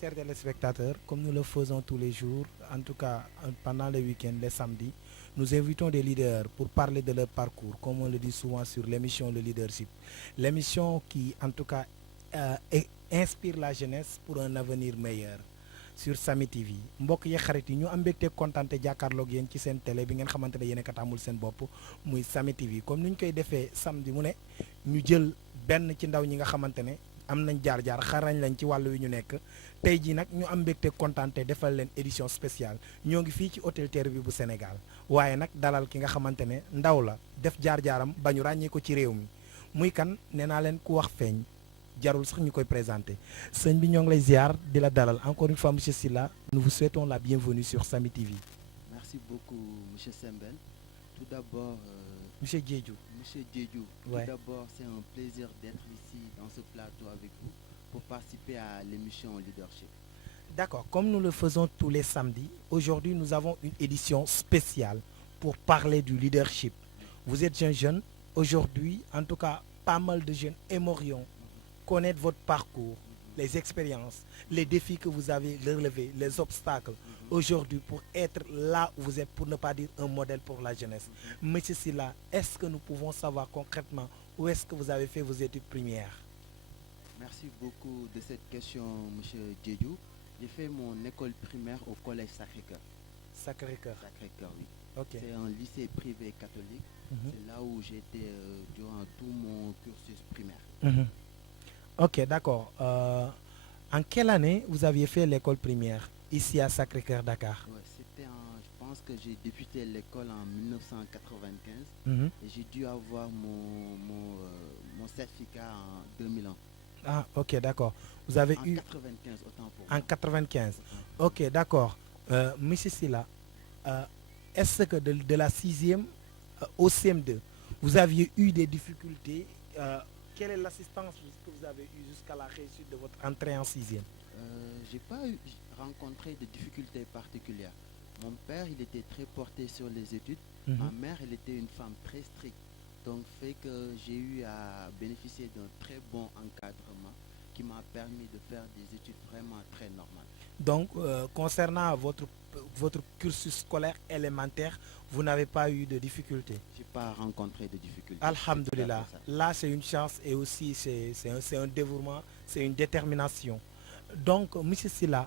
Chers téléspectateurs, comme nous le faisons tous les jours, en tout cas pendant les week-ends, les samedis, nous invitons des leaders pour parler de leur parcours, comme on le dit souvent sur l'émission Le Leadership. L'émission qui, en tout cas, inspire la jeunesse pour un avenir meilleur sur Sami TV. mbokk yi xarit yi ñu am mbégte kontaan te jàkkaarloog yéen ci seen télé bi ngeen xamante ne yéen a katamul seen bopp muy Sami TV comme ni ñu koy defee samedi mu ne ñu jël benn ci ndaw ñi nga xamante ne am nañ jaar-jaar xarañ lañ ci wàllu wi ñu nekk tey jii nag ñu am mbégte kontaan te defal leen édition spéciale ñoo ngi fii ci hôtel Terre bi bu Sénégal waaye nag dalal ki nga xamante ne ndaw la def jaar-jaaram ba ñu ràññee ko ci réew mi muy kan nee naa leen ku wax feeñ jarul sax ñu koy présenté sëñ bi ñoo ngi lay ziar di la dalal encore une fois monsieur Sylla nous vous souhaitons la bienvenue sur Sami TV. Merci beaucoup, Monsieur Sembène. Tout d'abord, monsieur Diédhiou. Monsieur Diédhiou, Ouais. tout d'abord, c'est un plaisir d'être ici dans ce plateau avec vous pour participer à l'émission Leadership. D'accord, comme nous le faisons tous les samedis, aujourd'hui nous avons une édition spéciale pour parler du leadership. Vous êtes un jeune, aujourd'hui, en tout cas, pas mal de jeunes aimerions connaître votre parcours, les expériences, les défis que vous avez relevés, les obstacles aujourd'hui pour être là où vous êtes, pour ne pas dire un modèle pour la jeunesse. Monsieur Sylla, est-ce que nous pouvons savoir concrètement où est-ce que vous avez fait vos études primaires? Merci beaucoup de cette question, Monsieur Diédhiou. J'ai fait mon école primaire au collège Sacré-Cœur. Sacré-Cœur. Sacré-Cœur, oui. Ok. C'est un lycée privé catholique. Mhm. C'est là où j'étais durant tout mon cursus primaire. Mhm. Ok, d'accord. En quelle année vous aviez fait l'école primaire ici à Sacré-Cœur, Dakar? Ouais, je pense que j'ai débuté l'école en 1995 Mhm. et j'ai dû avoir mon certificat en 2001. Ah, ok, d'accord. Vous avez En eu 95, autant pour en moi. 95. Autant. Ok, d'accord. Monsieur Sylla, est-ce que de la sixième au CM2, vous aviez eu des difficultés? Quelle est l'assistance que vous avez eue jusqu'à la réussite de votre entrée en sixième? J'ai pas rencontré de difficultés particulières. Mon père, il était très porté sur les études. Ma Mhm. mère, elle était une femme très stricte. Donc, fait que j'ai eu à bénéficier d'un très bon encadrement qui m'a permis de faire des études vraiment très normales. Donc, concernant votre cursus scolaire élémentaire, vous n'avez pas eu de difficultés? J'ai pas rencontré de difficultés. C'est tout à Alhamdulillah. fait ça. Là, c'est une chance et aussi c'est un dévouement, c'est une détermination. Donc, monsieur Sylla,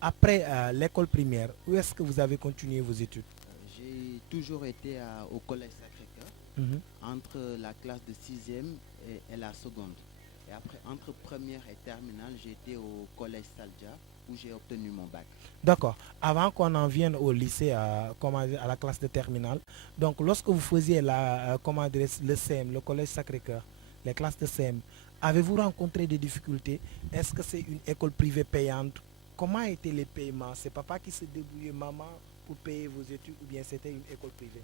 après l'école primaire, où est-ce que vous avez continué vos études? J'ai toujours été au collège Sacré-Cœur Mhm. entre la classe de 6e et la seconde. Et après, entre première et terminale, j'ai été au collège Saldia où j'ai obtenu mon bac. D'accord. Avant qu'on en vienne au lycée, à la classe de terminale, donc lorsque vous faisiez le CM, le collège Sacré-Cœur, les classes de CM, avez-vous rencontré des difficultés? Est-ce que c'est une école privée payante? Comment étaient les paiements? C'est papa qui se débrouillait, maman, pour payer vos études ou bien c'était une école privée?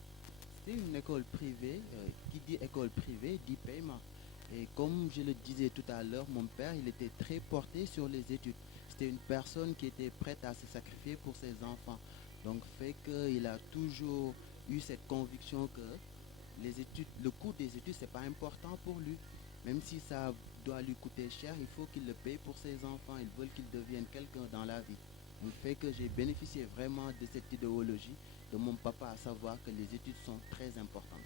C'est une école privée. Qui dit école privée dit paiement. Et comme je le disais tout à l'heure, mon père, il était très porté sur les études. C'était une personne qui était prête à se sacrifier pour ses enfants. Donc, fait qu'il a toujours eu cette conviction que les études, le coût des études, c'est pas important pour lui. Même si ça doit lui coûter cher, il faut qu'il le paye pour ses enfants. Ils veulent qu'il devienne quelqu'un dans la vie. Donc, fait que j'ai bénéficié vraiment de cette idéologie de mon papa, à savoir que les études sont très importantes.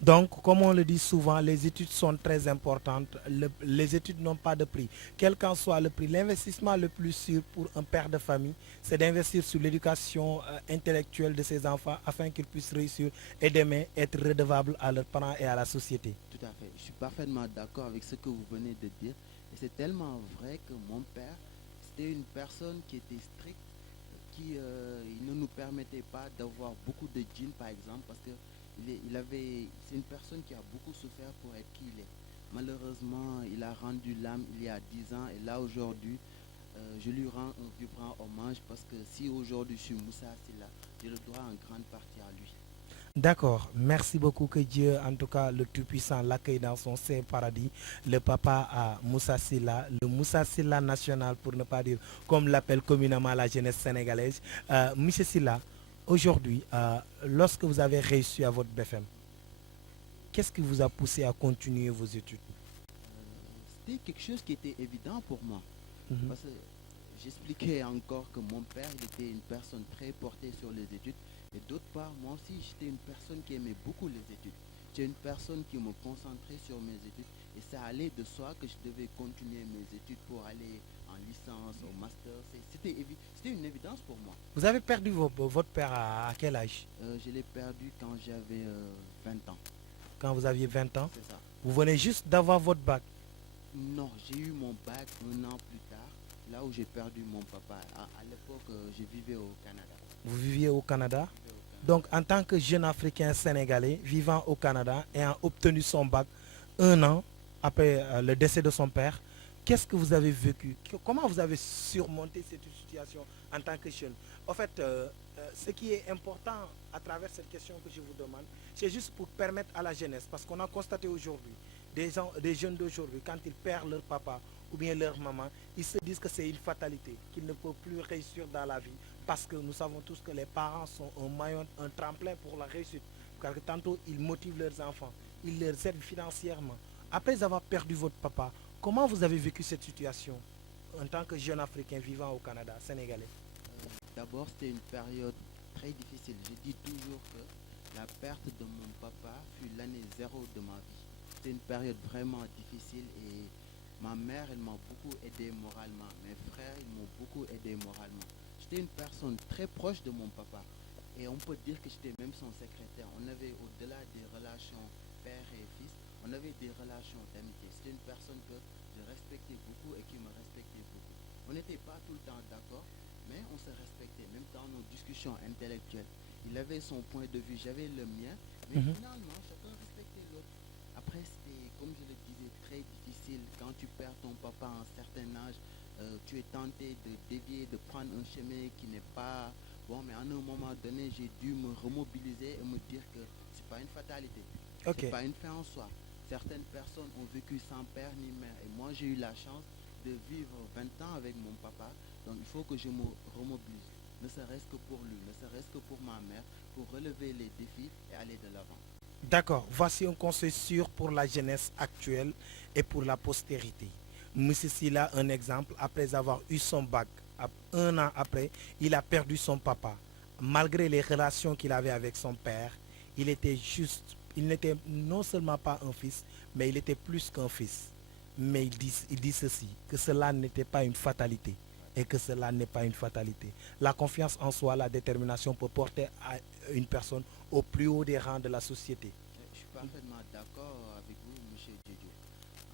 Donc, comme on le dit souvent, les études sont très importantes. Les études n'ont pas de prix. Quel qu'en soit le prix, l'investissement le plus sûr pour un père de famille, c'est d'investir sur l'éducation intellectuelle de ses enfants afin qu'ils puissent réussir et demain être redevables à leurs parents et à la société. Tout à fait. Je suis parfaitement d'accord avec ce que vous venez de dire. Et c'est tellement vrai que mon père, c'était une personne qui était stricte, qui il ne nous permettait pas d'avoir beaucoup de jeans, par exemple, parce que c'est une personne qui a beaucoup souffert pour être qui il est. Malheureusement, il a rendu l'âme il y a 10 ans, et là aujourd'hui, je lui rends un vibrant hommage parce que si aujourd'hui je suis Moussa Sylla, je le dois en grande partie à lui. D'accord, merci beaucoup, que Dieu, en tout cas le Tout-Puissant, l'accueille dans son saint paradis, le papa à Moussa Sylla, le Moussa Sylla national pour ne pas dire comme l'appelle communément la jeunesse sénégalaise. Monsieur Sylla, aujourd'hui, lorsque vous avez réussi à votre BFM, qu'est-ce qui vous a poussé à continuer vos études? C'était quelque chose qui était évident pour moi. Mhm. Parce que j'expliquais encore que mon père, il était une personne très portée sur les études. Et d'autre part, moi aussi, j'étais une personne qui aimait beaucoup les études. J'étais une personne qui me concentrait sur mes études. Et ça allait de soi que je devais continuer mes études pour aller en licence, au master. C'était une évidence pour moi. Vous avez perdu votre père à quel âge? Je l'ai perdu quand j'avais 20 ans. Quand vous aviez 20 ans? C'est ça. Vous venez juste d'avoir votre bac. Non, j'ai eu mon bac un an plus tard, là où j'ai perdu mon papa. À l'époque, je vivais au Canada. Vous viviez au Canada. Je vivais au Canada. Donc, en tant que jeune Africain sénégalais vivant au Canada et ayant obtenu son bac un an après le décès de son père, qu'est-ce que vous avez vécu? Comment vous avez surmonté cette situation en tant que jeune? En fait, ce qui est important à travers cette question que je vous demande, c'est juste pour permettre à la jeunesse, parce qu'on a constaté aujourd'hui, des jeunes d'aujourd'hui, quand ils perdent leur papa ou bien leur maman, ils se disent que c'est une fatalité, qu'ils ne peuvent plus réussir dans la vie, parce que nous savons tous que les parents sont un maillon, un tremplin pour la réussite, car tantôt ils motivent leurs enfants, ils les aident financièrement. Après avoir perdu votre papa, comment vous avez vécu cette situation en tant que jeune Africain vivant au Canada, sénégalais? D'abord, c'était une période très difficile. Je dis toujours que la perte de mon papa fut l'année zéro de ma vie. C'était une période vraiment difficile et ma mère, elle m'a beaucoup aidé moralement. Mes frères, ils m'ont beaucoup aidé moralement. J'étais une personne très proche de mon papa et on peut dire que j'étais même son secrétaire. On avait, au-delà des relations père et fils, on avait des relations d'amitié. C'était une personne que je respectais beaucoup et qui me respectait beaucoup. On n'était pas tout le temps d'accord, mais on se respectait, même dans nos discussions intellectuelles. Il avait son point de vue, j'avais le mien, mais finalement, chacun respectait l'autre. Après, c'était, comme je le disais, très difficile. Quand tu perds ton papa à un certain âge, tu es tenté de dévier, de prendre un chemin qui n'est pas bon, mais à un moment donné, j'ai dû me remobiliser et me dire que c'est pas une fatalité, c'est Ok, pas une fin en soi. Certaines personnes ont vécu sans père ni mère, et moi j'ai eu la chance de vivre 20 ans avec mon papa, donc il faut que je me remobilise, ne serait-ce que pour lui, ne serait-ce que pour ma mère, pour relever les défis et aller de l'avant. d'accord. Voici un conseil sûr pour la jeunesse actuelle et pour la postérité. Monsieur Silla, un exemple, après avoir eu son bac, un an après, il a perdu son papa. Malgré les relations qu'il avait avec son père, il était juste, il n'était non seulement pas un fils, mais il était plus qu'un fils. Mais il dit ceci, que cela n'était pas une fatalité et que cela n'est pas une fatalité. La confiance en soi, la détermination peut porter à une personne au plus haut des rangs de la société. Je suis parfaitement d'accord avec vous, monsieur Diédiou.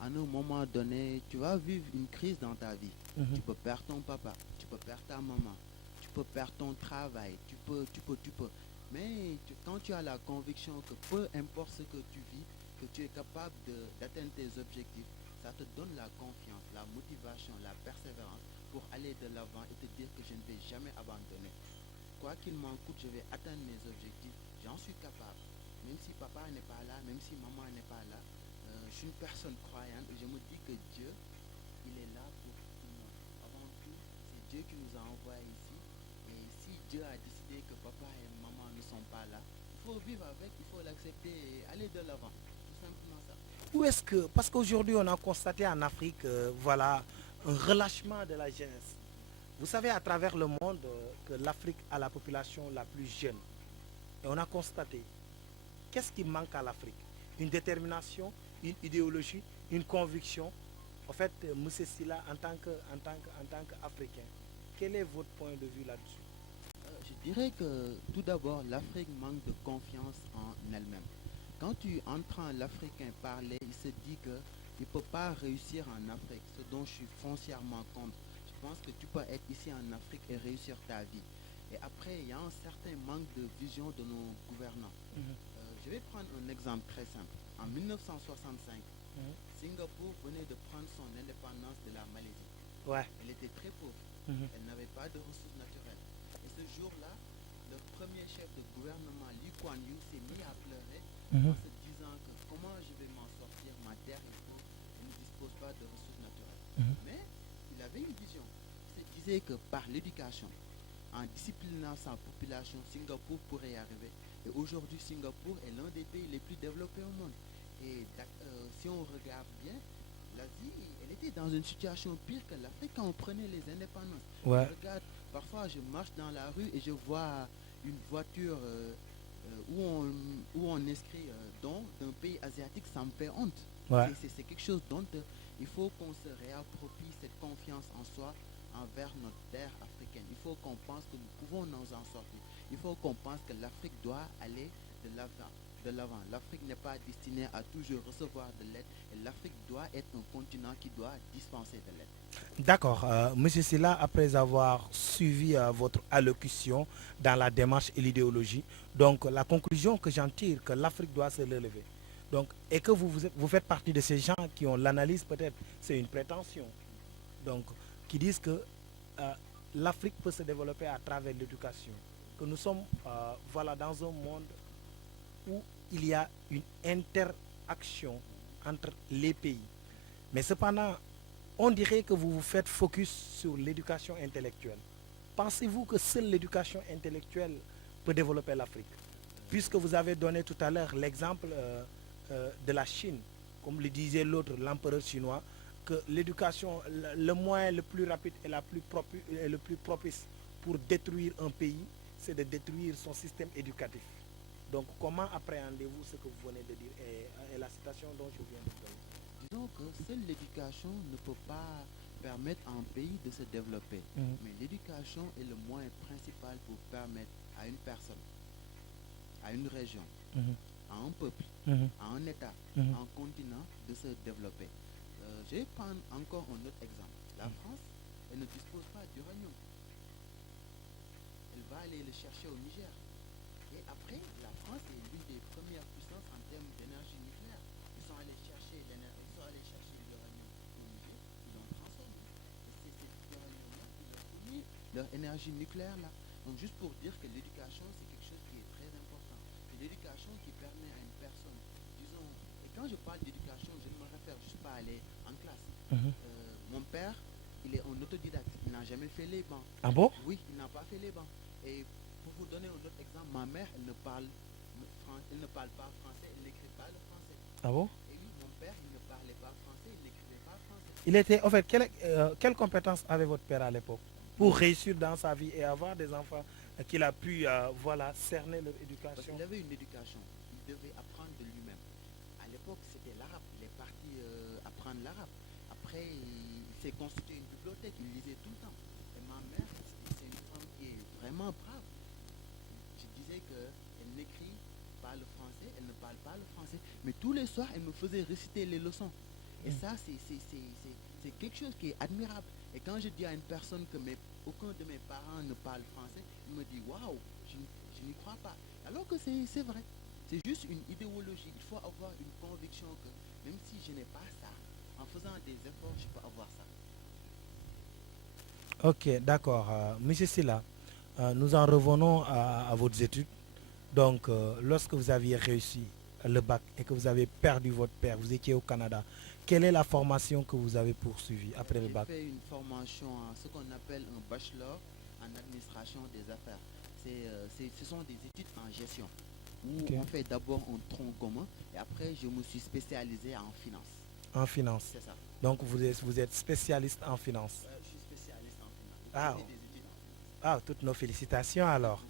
À un moment donné, tu vas vivre une crise dans ta vie. Tu Mhm. peux perdre ton papa, tu peux perdre ta maman, tu peux perdre ton travail, tu peux. Mais quand tu as la conviction que peu importe ce que tu vis, que tu es capable d'atteindre tes objectifs, ça te donne la confiance, la motivation, la persévérance pour aller de l'avant et te dire que je ne vais jamais abandonner. Quoi qu'il m'en coûte, je vais atteindre mes objectifs. J'en suis capable. Même si papa n'est pas là, même si maman n'est pas là, je suis une personne croyante et je me dis que Dieu, il est là pour tout le monde. Avant tout, c'est Dieu qui nous a envoyés ici. Et si Dieu a décidé que papa et maman ne sont pas là, il faut vivre avec, il faut l'accepter et aller de l'avant. Tout simplement ça. Où est-ce que, parce qu'aujourd'hui on a constaté en Afrique, voilà, un relâchement de la jeunesse. Vous savez, à travers le monde, que l'Afrique a la population la plus jeune. Et on a constaté, qu'est-ce qui manque à l'Afrique? Une détermination, une idéologie, une conviction. En fait, Monsieur Silla, en tant qu'Africain, quel est votre point de vue là-dessus? Je dirais que tout d'abord, l'Afrique manque de confiance en elle-même. Quand tu entends l'Africain parler, il se dit qu'il ne peut pas réussir en Afrique, ce dont je suis foncièrement contre. Je pense que tu peux être ici en Afrique et réussir ta vie. Et après, il y a un certain manque de vision de nos gouvernants. Mhm, Je vais prendre un exemple très simple. En 1965, mhm. Singapour venait de prendre son indépendance de la Malaisie. Ouais. Elle était très pauvre. Mhm, Elle n'avait pas de ressources naturelles. Et ce jour-là, le premier chef de gouvernement, Lee Kuan Yew, s'est mis à pleurer mhm. en se disant que comment je vais m'en sortir, ma terre est pauvre et ne dispose pas de ressources naturelles. Mhm. Mais il avait une vision. Il se disait que par l'éducation, en disciplinant sa population, Singapour pourrait y arriver. Et aujourd'hui, Singapour est l'un des pays les plus développés au monde. Et si on regarde bien, l'Asie, elle était dans une situation pire que l'Afrique quand on prenait les indépendances. Ouais. Je regarde, parfois je marche dans la rue et je vois une voiture où on inscrit don d'un pays asiatique, ça me fait honte. Ouais. C'est quelque chose dont il faut qu'on se réapproprie cette confiance en soi envers notre terre africaine. Il faut qu'on pense que nous pouvons nous en sortir. Il faut qu'on pense que l'Afrique doit aller de l'avant. L'Afrique n'est pas destinée à toujours recevoir de l'aide et l'Afrique doit être un continent qui doit dispenser de l'aide. D'accord. Monsieur Silla, après avoir suivi votre allocution dans la démarche et l'idéologie, donc la conclusion que j'en tire, que l'Afrique doit se relever. Donc, et que vous faites partie de ces gens qui ont l'analyse, peut-être, c'est une prétention, donc, qui disent que l'Afrique peut se développer à travers l'éducation. Que nous sommes voilà, dans un monde où il y a une interaction entre les pays. Mais cependant, on dirait que vous vous faites focus sur l'éducation intellectuelle. Pensez-vous que seule l'éducation intellectuelle peut développer l'Afrique? Puisque vous avez donné tout à l'heure l'exemple de la Chine, comme le disait l'autre, l'empereur chinois, que l'éducation, le moyen le plus rapide et le plus propice pour détruire un pays, c'est de détruire son système éducatif. Donc comment appréhendez-vous ce que vous venez de dire et la citation dont je viens de donner? Disons que seule l'éducation ne peut pas permettre à un pays de se développer. Mais l'éducation est le moyen principal pour permettre à une personne, à une région, à un peuple, à un État, à un continent de se développer. Je vais prendre encore un autre exemple. La France, elle ne dispose pas d'uranium. Elle va aller le chercher au Niger. Et après, la France est l'une des premières puissances en termes d'énergie nucléaire. Ils sont allés chercher l'uranium au Niger, ils l'ont transformé. Et c'est cet uranium-là qui leur fournit leur énergie nucléaire là. Donc juste pour dire que l'éducation, c'est quelque chose qui est très important. C'est l'éducation qui permet à une personne, disons, et quand je parle d'éducation, je ne me réfère juste pas à aller en classe. Mon père, il est un autodidacte, il n'a jamais fait les bancs. Ah bon? Oui, il n'a pas fait les bancs. Et pour vous donner un autre exemple, ma mère, elle ne parle pas français, elle n'écrit pas le français. Ah bon? Et lui, mon père, il ne parlait pas français, il n'écrivait pas français. Il était, en fait, quelle compétence avait votre père à l'époque pour réussir dans sa vie et avoir des enfants qu'il a pu voilà, cerner leur Parce éducation? qu'il avait une éducation, il devait apprendre de lui-même. À l'époque, c'était l'arabe, il est parti apprendre l'arabe. Après, il s'est constitué une bibliothèque, il lisait tout le temps. Et ma mère, c'est une femme qui est vraiment brave. Je disais qu'elle n'écrit pas le français, elle ne parle pas le français, mais tous les soirs, elle me faisait réciter les leçons. Et ça, c'est quelque chose qui est admirable. Et quand je dis à une personne que aucun de mes parents ne parle français, il me dit waouh, je n'y crois pas. Alors que c'est vrai. C'est juste une idéologie. Il faut avoir une conviction que même si je n'ai pas ça, en faisant des efforts, je peux avoir ça. Ok, d'accord. Monsieur Silla, nous en revenons à vos études. Donc, lorsque vous aviez réussi le bac et que vous avez perdu votre père, vous étiez au Canada, quelle est la formation que vous avez poursuivie après le bac? J'ai fait une formation, ce qu'on appelle un bachelor en administration des affaires. Ce sont des études en gestion, où on fait d'abord un tronc commun et après je me suis spécialisé en finance. En finance. C'est ça. Donc vous êtes spécialiste en finance. Je suis spécialiste en finance. Ah, ah, toutes nos félicitations alors.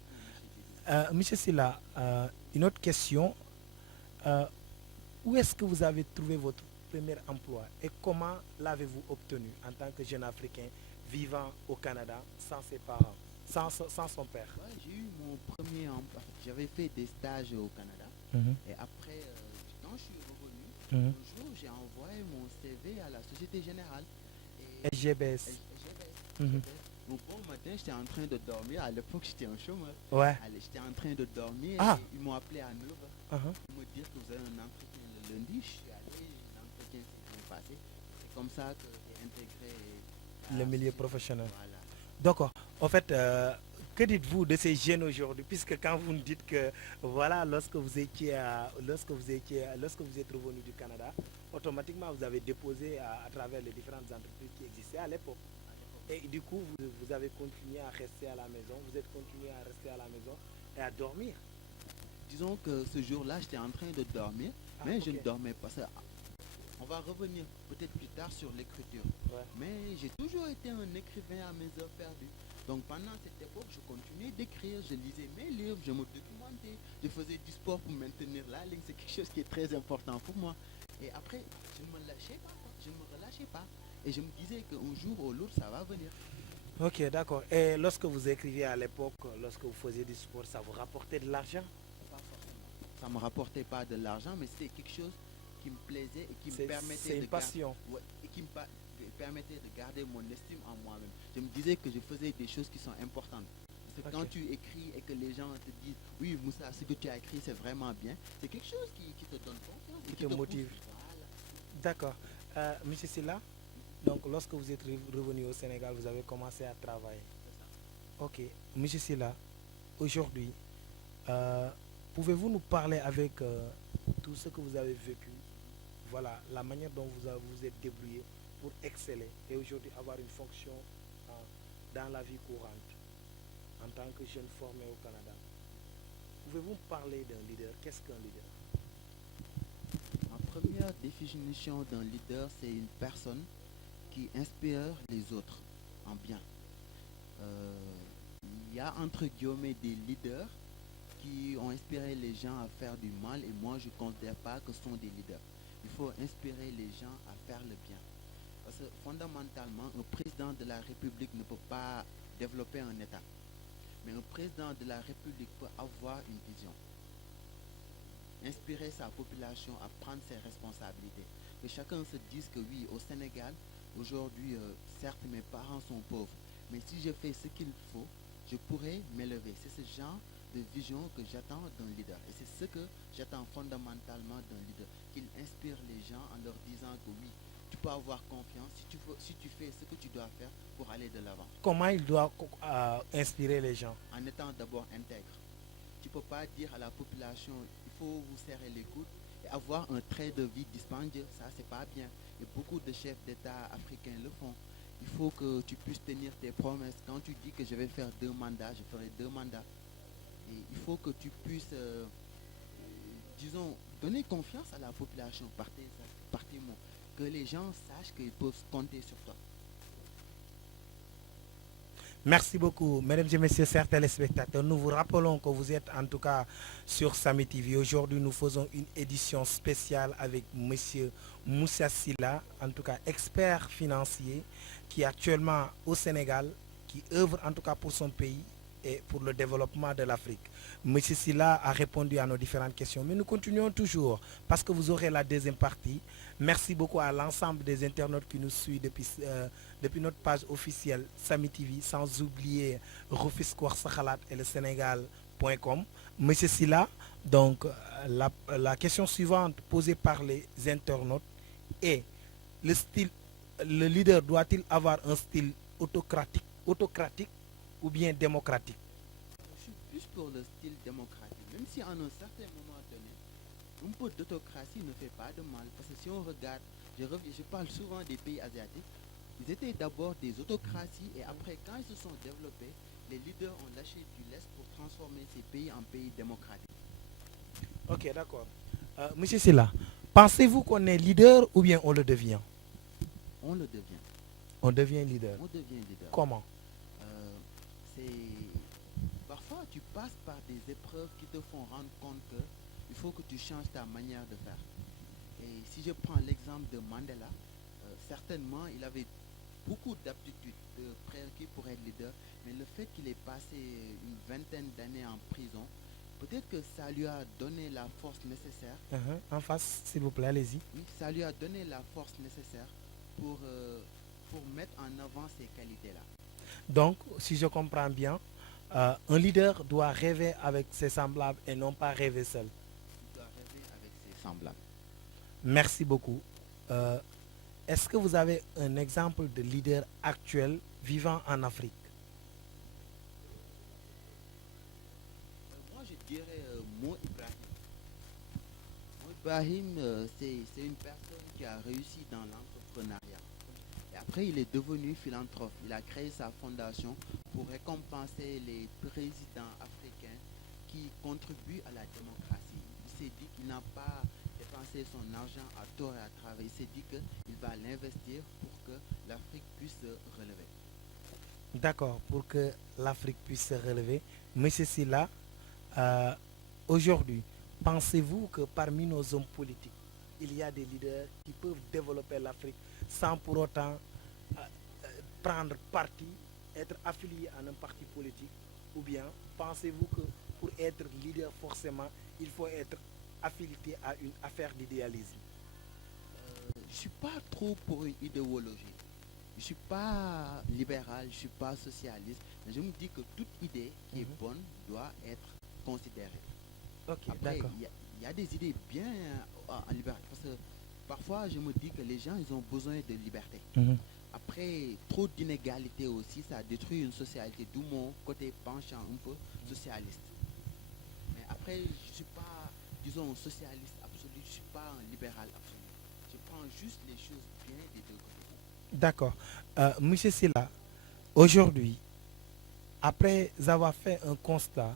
Monsieur Silla, une autre question. Où est-ce que vous avez trouvé votre premier emploi et comment l'avez-vous obtenu en tant que jeune Africain vivant au Canada sans ses parents, sans son père? Ouais, j'ai eu mon premier emploi. J'avais fait des stages au Canada. Et après, quand je suis revenu, un jour, j'ai envoyé mon CV à la Société Générale. SGBS. Bon matin, j'étais en train de dormir. À l'époque, j'étais en chômage. Ouais. J'étais en train de dormir. Ah. Et ils m'ont appelé à 9h. Ils m'ont dit que vous avez un entretien le lundi. Je suis allé, l'entretien s'est bien passé. C'est comme ça que j'ai intégré le milieu professionnel. Voilà. D'accord. En fait, que dites-vous de ces jeunes aujourd'hui? Puisque quand vous nous dites que voilà, lorsque vous êtes revenu du Canada, automatiquement vous avez déposé à travers les différentes entreprises qui existaient à l'époque. Et du coup, vous avez continué à rester à la maison, vous êtes continué à rester à la maison et à dormir. Disons que ce jour-là, j'étais en train de dormir, mais je ne dormais pas. va revenir peut-être plus tard sur l'écriture. Ouais. Mais j'ai toujours été un écrivain à mes heures perdues. Donc pendant cette époque, je continuais d'écrire, je lisais mes livres, je me documentais, je faisais du sport pour maintenir la ligne. C'est quelque chose qui est très important pour moi. Et après, je ne me lâchais pas, quoi. Je ne me relâchais pas. Et je me disais qu'un jour ou l'autre, ça va venir. Ok, d'accord. Et lorsque vous écriviez à l'époque, lorsque vous faisiez du sport, ça vous rapportait de l'argent? Pas forcément. Ça ne me rapportait pas de l'argent, mais c'était quelque chose qui me plaisait et qui me C'est permettait une passion. ouais, et qui permettait de garder mon estime en moi-même. Je me disais que je faisais des choses qui sont importantes. Parce que Ok. quand tu écris et que les gens te disent oui Moussa, ce que tu as écrit c'est vraiment bien, c'est quelque chose qui te donne confiance et Qui qui te te motive. pousse. Voilà. D'accord. Monsieur Silla, donc lorsque vous êtes revenu au Sénégal, vous avez commencé à travailler. C'est ça. Ok. Monsieur Silla, aujourd'hui, euh, pouvez-vous nous parler avec tout ce que vous avez vécu, voilà, la manière dont vous êtes débrouillé pour exceller et aujourd'hui avoir une fonction euh, dans la vie courante en tant que jeune formé au Canada. Pouvez-vous me parler d'un leader? Qu'est-ce qu'un leader? Ma première définition d'un leader, c'est une personne qui inspire les autres en bien. Euh, il y a entre guillemets des leaders qui ont inspiré les gens à faire du mal et moi je ne considère pas que ce sont des leaders. Il faut inspirer les gens à faire le bien. Parce que fondamentalement, un président de la République ne peut pas développer un État. Mais un président de la République peut avoir une vision. Inspirer sa population à prendre ses responsabilités. Que chacun se dise que oui, au Sénégal, aujourd'hui, certes, mes parents sont pauvres, mais si je fais ce qu'il faut, je pourrais m'élever. C'est ce genre de vision que j'attends d'un leader. Et c'est ce que j'attends fondamentalement d'un leader. Qu'il inspire les gens en leur disant que oui, tu peux avoir confiance si tu fais ce que tu dois faire pour aller de l'avant. Comment il doit inspirer les gens? En étant d'abord intègre. Tu ne peux pas dire à la population, il faut vous serrer les coudes et avoir un trait de vie dispendieux. Ça, c'est pas bien. Et beaucoup de chefs d'État africains le font. Il faut que tu puisses tenir tes promesses. Quand tu dis que je vais faire 2 mandats, je ferai 2 mandats. Et il faut que tu puisses, disons, donner confiance à la population par tes mots. Que les gens sachent qu'ils peuvent compter sur toi. Merci beaucoup, mesdames et messieurs, chers téléspectateurs. Nous vous rappelons que vous êtes en tout cas sur Sami TV. Aujourd'hui, nous faisons une édition spéciale avec monsieur Moussa Silla, en tout cas expert financier, qui est actuellement au Sénégal, qui œuvre en tout cas pour son pays et pour le développement de l'Afrique. Monsieur Silla a répondu à nos différentes questions, mais nous continuons toujours parce que vous aurez la deuxième partie. Merci beaucoup à l'ensemble des internautes qui nous suivent depuis notre page officielle Sami TV, sans oublier Rufisque Wax Sa Xalaat et le Sénégal.com. Monsieur Silla, donc la question suivante posée par les internautes est le leader doit-il avoir un style autocratique ou bien démocratique? Je suis plus pour le style démocratique, même si à un certain moment donné, un peu d'autocratie ne fait pas de mal. Parce que si on regarde, je parle souvent des pays asiatiques, ils étaient d'abord des autocraties et après, quand ils se sont développés, les leaders ont lâché du lest pour transformer ces pays en pays démocratiques. Ok, d'accord. Monsieur Silla, pensez-vous qu'on est leader ou bien on le devient? On le devient. On devient leader. On devient leader. Comment? Parfois tu passes par des épreuves qui te font rendre compte que il faut que tu changes ta manière de faire. Et si je prends l'exemple de Mandela, certainement il avait beaucoup d'aptitudes de prérequis pour être leader, mais le fait qu'il ait passé une vingtaine d'années en prison, peut-être que ça lui a donné la force nécessaire. En face, s'il vous plaît, allez-y. Oui, ça lui a donné la force nécessaire pour mettre en avant ces qualités-là. Donc, si je comprends bien, un leader doit rêver avec ses semblables et non pas rêver seul. Il doit rêver avec ses semblables. Merci beaucoup. Est-ce que vous avez un exemple de leader actuel vivant en Afrique? Moi, je dirais Mo Ibrahim. Mo Ibrahim, c'est une personne qui a réussi dans l'entrepreneuriat. Et après, il est devenu philanthrope. Il a créé sa fondation pour récompenser les présidents africains qui contribuent à la démocratie. Il s'est dit qu'il n'a pas dépenser son argent à tort et à travers. Il s'est dit qu'il va l'investir pour que l'Afrique puisse se relever. D'accord, pour que l'Afrique puisse se relever. Monsieur Silla, euh, aujourd'hui, pensez-vous que parmi nos hommes politiques, il y a des leaders qui peuvent développer l'Afrique sans pour autant prendre parti, être affilié à un parti politique? Ou bien pensez-vous que pour être leader, forcément, il faut être affilié à une affaire d'idéalisme? Je ne suis pas trop pour une idéologie. Je ne suis pas libéral, je ne suis pas socialiste. Mais je me dis que toute idée qui est bonne doit être considérée. Ok, Après, d'accord. il y a des idées bien en liberté. Parce que parfois, je me dis que les gens, ils ont besoin de liberté. Mhm. Après, trop d'inégalité aussi, ça détruit une socialité. D'où mon côté penchant un peu socialiste. Mais après, je ne suis pas, disons, un socialiste absolu. Je ne suis pas un libéral absolu. Je prends juste les choses bien des deux côtés. D'accord. Monsieur Silla, aujourd'hui, après avoir fait un constat,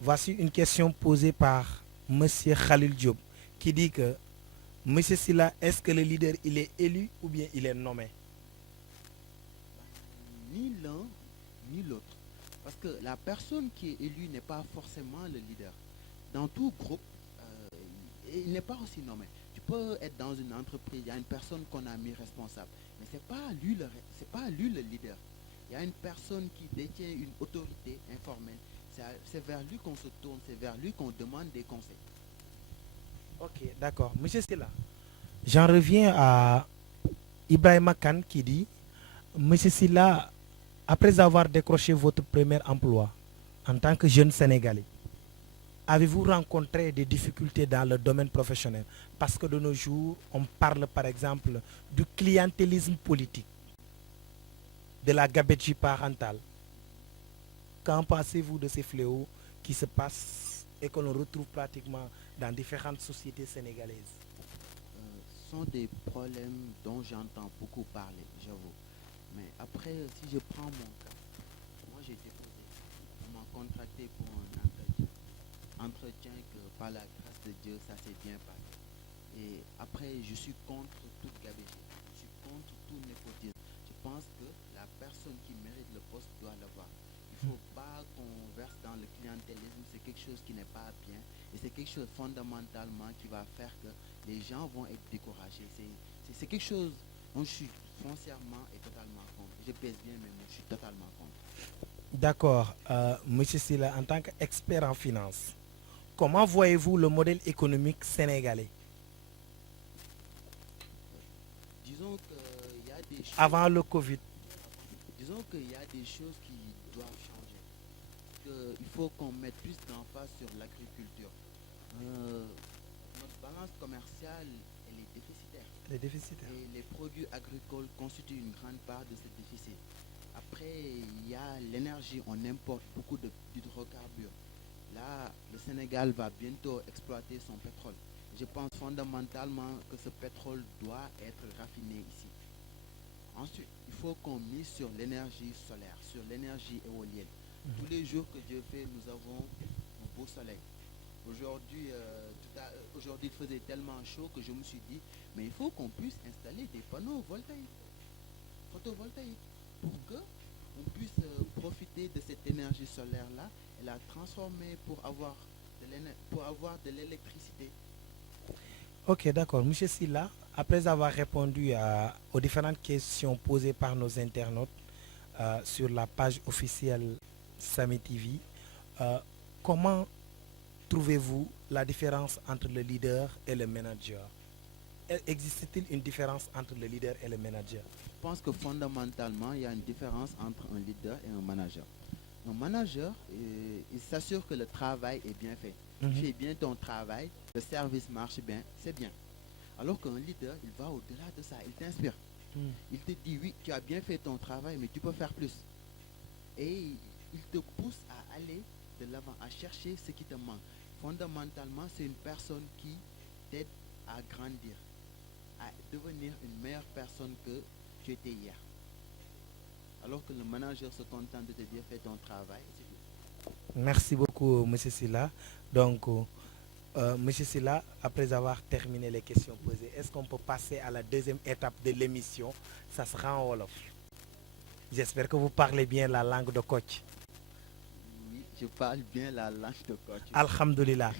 voici une question posée par Monsieur Khalil Diop qui dit que Monsieur Silla, est-ce que le leader il est élu ou bien il est nommé? Ni l'un, ni l'autre. Parce que la personne qui est élue n'est pas forcément le leader. Dans tout groupe, il n'est pas aussi nommé. Tu peux être dans une entreprise, il y a une personne qu'on a mis responsable, mais c'est pas lui le leader. Il y a une personne qui détient une autorité informelle. C'est vers lui qu'on se tourne, c'est vers lui qu'on demande des conseils. Ok, d'accord. Monsieur Silla, j'en reviens à Ibrahima Khan qui dit, Monsieur Silla, après avoir décroché votre premier emploi en tant que jeune Sénégalais, avez-vous rencontré des difficultés dans le domaine professionnel? Parce que de nos jours, on parle par exemple du clientélisme politique, de la gabegie parentale. Qu'en pensez-vous de ces fléaux qui se passent et que l'on retrouve pratiquement dans différentes sociétés sénégalaises? Ce sont des problèmes dont j'entends beaucoup parler, j'avoue. Mais après, si je prends mon cas, moi j'ai déposé, on m'a contracté pour un entretien. Entretien que par la grâce de Dieu, ça s'est bien passé. Et après, je suis contre toute gabegie. Je suis contre tout népotisme. Je pense que la personne qui mérite le poste doit l'avoir. Il ne faut pas qu'on verse dans le clientélisme. C'est quelque chose qui n'est pas bien. Et c'est quelque chose fondamentalement qui va faire que les gens vont être découragés. C'est quelque chose dont je suis foncièrement et totalement contre. Je pèse bien mes mots, je suis totalement contre. D'accord, Monsieur Silla, en tant qu'expert en finance, comment voyez-vous le modèle économique sénégalais Disons qu'il y a des choses, avant le Covid? disons qu'il y a des choses qui doivent changer. Il faut qu'on mette plus d'emphase sur l'agriculture. Euh, notre balance commerciale, elle est déficitaire. Les déficitaires. Et les produits agricoles constituent une grande part de ce déficit. Après, il y a l'énergie, on importe beaucoup d'hydrocarbures. Là, le Sénégal va bientôt exploiter son pétrole. Je pense fondamentalement que ce pétrole doit être raffiné ici. Ensuite, il faut qu'on mise sur l'énergie solaire, sur l'énergie éolienne. Tous les jours que Dieu fait, nous avons un beau soleil. Aujourd'hui, il faisait tellement chaud que je me suis dit, mais il faut qu'on puisse installer des panneaux photovoltaïques, pour que on puisse profiter de cette énergie solaire-là et la transformer pour avoir de l'électricité. Ok, d'accord. Monsieur Silla, après avoir répondu aux différentes questions posées par nos internautes sur la page officielle Sami TV, euh, comment trouvez-vous la différence entre le leader et le manager? Existe-t-il une différence entre le leader et le manager? Je pense que fondamentalement, il y a une différence entre un leader et un manager. Un manager, il s'assure que le travail est bien fait. Tu Mhm. fais bien ton travail, le service marche bien, c'est bien. Alors qu'un leader, il va au-delà de ça, il t'inspire. Mm. Il te dit, oui, tu as bien fait ton travail, mais tu peux faire plus. Et il te pousse à aller de l'avant, à chercher ce qui te manque. Fondamentalement, c'est une personne qui t'aide à grandir, à devenir une meilleure personne que tu étais hier. Alors que le manager se contente de te dire fais ton travail, c'est tout. Merci beaucoup, Monsieur Silla. Donc, Monsieur Sylla, après avoir terminé les questions posées, est-ce qu'on peut passer à la deuxième étape de l'émission? Ça sera en wolof. J'espère que vous parlez bien la langue de Kocc. Oui, je parle bien la langue de Kocc. Alhamdulillah.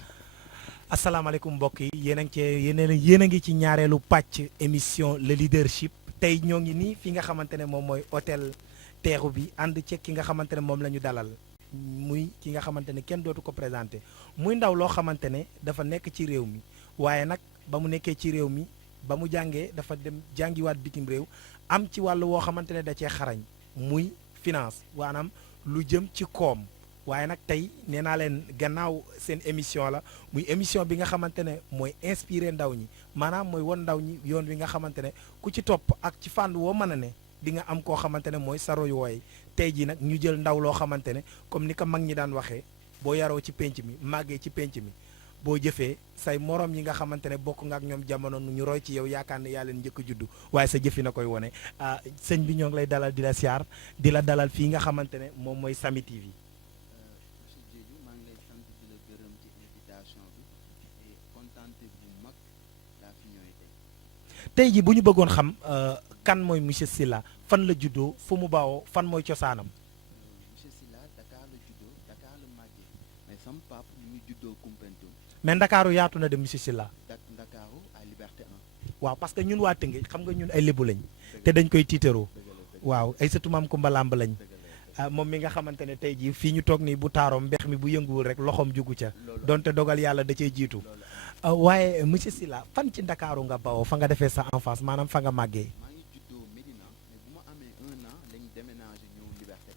asalaamaaleykum mbokk yi yéen a ngi cee yéen a ngi ci ñaareelu pàcc émission le leadership tey ñoo ngi nii fi nga xamante ne moom mooy hôtel teeru bi ànd ceeg ki nga xamante ne moom la ñu dalal muy ki nga xamante ne kenn dootu ko présenté muy ndaw loo xamante ne dafa nekk ci réew mi waaye nag ba mu nekkee ci réew mi ba mu jàngee dafa dem jàngiwaat bitim réew am ci wàllu woo xamante ne da cee xarañ muy finance waanaam lu jëm ci koom. waaye nag tey nee naa leen gannaaw seen émission la muy émission bi nga xamante ne mooy inspiré ndaw ñi maanaam mooy won ndaw ñi yoon wi nga xamante ne ku ci topp ak ci fànn woo mën a ne di nga am koo xamante ne mooy sa royuwaay tey jii nag ñu jël ndaw loo xamante ne comme ni ko mag ñi daan waxee boo yaroo ci penc mi màggee ci penc mi boo jëfee say morom yi nga xamante ne bokk nga ak ñoom jamono ñu roy ci yow yaakaar ne yaa leen njëkk a juddu waaye sa jëfi na koy wone sëñ bi ñoo ngi lay dalal di la siyaar di la dalal fii nga xamante ne moom mooy Samy TV. tey ji bu ñu bëggoon xam kan mooy monsieur Sylla fan la juddoo fu mu baawoo fan mooy cosaanam. monsieur Sylla Dakar la juddoo Dakar la màggee mais sama papa ñu ngi juddoo Koumpentoum. mais Ndakaaru yaatu na de monsieur Sylla. Ndakaaru à Liberté 1. waaw parce que ñun waa Tëngéej xam nga ñun ay lébu lañ te dañ koy tiitaroo waaw ay sëtu maam Kumba Lamb lañ moom mi nga xamante ne tey jii fii ñu toog nii bu taaroom mbeex mi bu yënguwul rek loxoom jugu ca donte dogal yàlla da cee jiitu. waaye monsieur Sylla fan ci Ndakaaru nga bawoo fa nga defee sa enfance maanaam fa nga màggee. maa ngi juddoo Médina mais bu ma amee 1 an lañ déménagé ñëw Liberté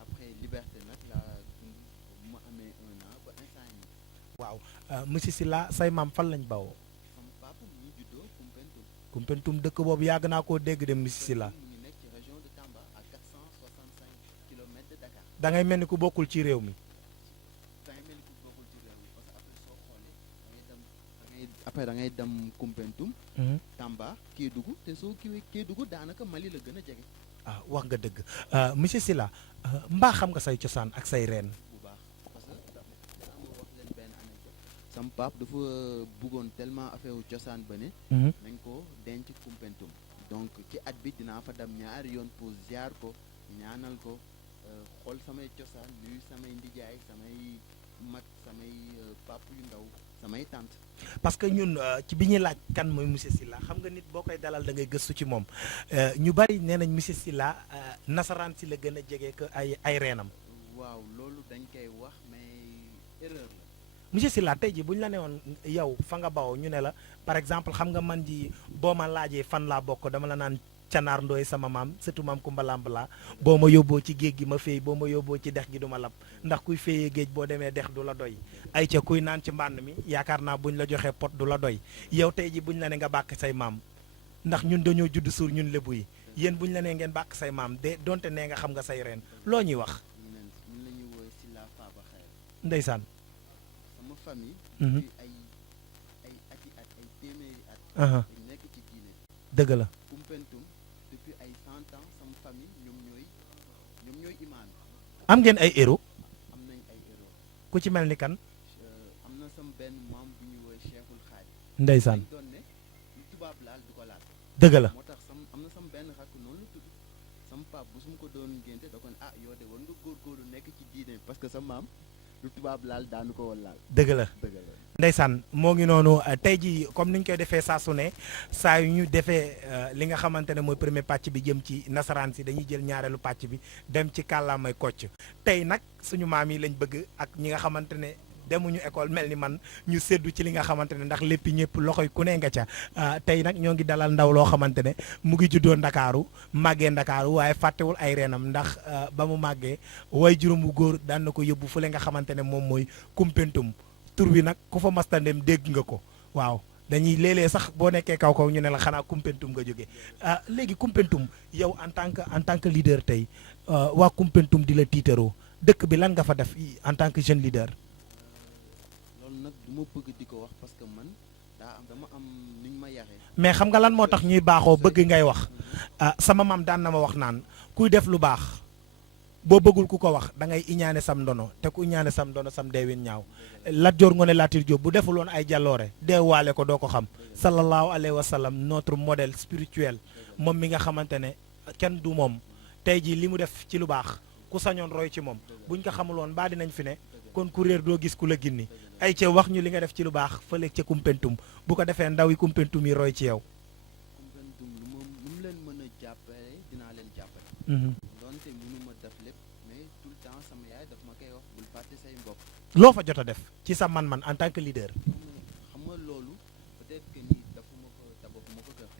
après Liberté nag laa bu ma amee 1 an ba instant yi. waaw monsieur Sylla say maam fan lañ bawoo. sama papa mu ngi juddoo Koumpentoum. Koumpentoum dëkk boobu yàgg naa koo dégg de monsieur Sylla. mu ngi nekk ci région de Tamba à 465 kilomètres de Dakar. da ngay mel ni ku bokkul ci réew mi. après da ngay dem Koumpentoum. Tamba Kédougou te soo kiiwee Kédougou daanaka Mali la gën a jege. wax nga dëgg monsieur Sylla mbaa xam nga say cosaan ak say reen. bu baax parce que dama wax leen benn anecdote sama pap dafa bëggoon tellement affaire wu cosaan ba ne. nañ ko denc Koumpentoum donc ci at bi dinaa fa dem ñaari yoon pour ziar ko ñaanal ko xool samay cosaan nuyu samay ndijaay samay mag samay pap yu ndaw samay tante. parce que ñun ci bi ñuy laaj kan mooy monsieur Sylla xam nga nit boo koy dalal da ngay gëstu ci moom ñu bari nee nañ monsieur Sylla nasaraan si la gën a jege que ay reenam. waaw loolu dañ koy wax mais erreur la. monsieur Sylla tey ji bu ñu la nee woon yow fa nga bawoo ñu ne la par exemple xam nga man ji boo ma laajee fan laa bokk dama la naan canaar ndooy sama maam surtout maam Kumba Lamb laa boo ma yóbboo ci géej gi ma féey boo ma yóbboo ci dex gi du ma lab ndax kuy féeyee géej boo demee dex du la doy ay ca kuy naan ci mbànd mi yaakaar naa buñ la joxee pot du la doy yow tey ji buñ la ne nga bàkk say maam ndax ñun dañoo judd suur ñun lébu yi yéen buñ la nee ngeen bàkk say maam de donte nee nga xam nga say reen loo ñuy wax. ñun la ñuy woowee Sylla Faba Xayra. ndeysaan. sama famille. depuis ay ati at ay téeméeri at. dañ nekk ci diine. dëgg la. Koumpentoum depuis ay 100 ans sama famille ñoom ñooy imaam. am ngeen ay héros. am nañ ay héros. ku ci mel ni kan. am na sama benn maam bu ñuy woowee Cheikhul Xaadi. ndeysaan. dañ doon ne lu tubaab laal du ko laal. dëgg la. moo tax am na sama benn rakk noonu la tudd sama pap bu su ma ko doon ngénte da kon yow de war nga góorgóorlu nekk ci diine parce que sa maam lu tubaab laal daanu ko woon laal. dëgg la. dëgg la. ndeysaan moo ngi noonu tey jii comme ni ñu koy defee saa su ne saa yu ñu defee li nga xamante ne mooy premier pàcc bi jëm ci nasaraan si dañuy jël ñaareelu pàcc bi dem ci kàllaamay Kocc tey nag suñu maam yi lañ bëgg ak ñi nga xamante ne demuñu école mel ni man ñu séddu ci li nga xamante ne ndax lépp ñëpp loxoy ku ne nga ca tey nag ñoo ngi dalal ndaw loo xamante ne mu ngi juddoo Ndakaaru màggee Ndakaaru waaye fàttewul ay reenam ndax ba mu màggee way juróom bu góor daan na ko yóbbu fu le nga xamante ne moom mooy Koumpentoum tur wi nag ku fa mastandem dégg nga ko waaw dañuy léeg-léeg sax boo nekkee kaw kaw ñu ne la xanaa Koumpentoum nga jógee léegi Koumpentoum yow en tant que leader tey waa Koumpentoum di la tiitaroo dëkk bi lan nga fa def en tant que jeune leader. loolu nag du ma bëgg di ko wax parce que man dama am niñ ma yaree. mais xam nga lan moo tax ñuy baaxoo bëgg ngay wax sama maam daan na ma wax naan kuy def lu baax boo bëggul ku ko wax da ngay iñaane sam ndono te ku iñaane sam ndono sam deewin ñaaw Lat Joor Ngoone Latiir Jóob bu defuloon ay jaloore deewaale ko doo ko xam sallallahu alayhi wa sallam notre modèle spirituel moom mi nga xamante ne kenn du moom tey jii li mu def ci lu baax ku sañoon roy ci moom buñ ko xamuloon baa dinañ fi ne kon ku réer doo gis ku la ginni ay ca wax ñu li nga def ci lu baax fële ca Kumpentum bu ko defee ndaw yi Kumpentum yi roy ci yow. Kumpentum lu mu leen mën a jàppale dinaa leen jàppale. donte mënu ma def lépp mais tout le temps sama yaay daf ma koy wax bul fàtte say mbokk. loo fa jot a def ci sa man-man en tant que leader. xam nga loolu peut-être que ni dafuma ko tabaxuma ko kër.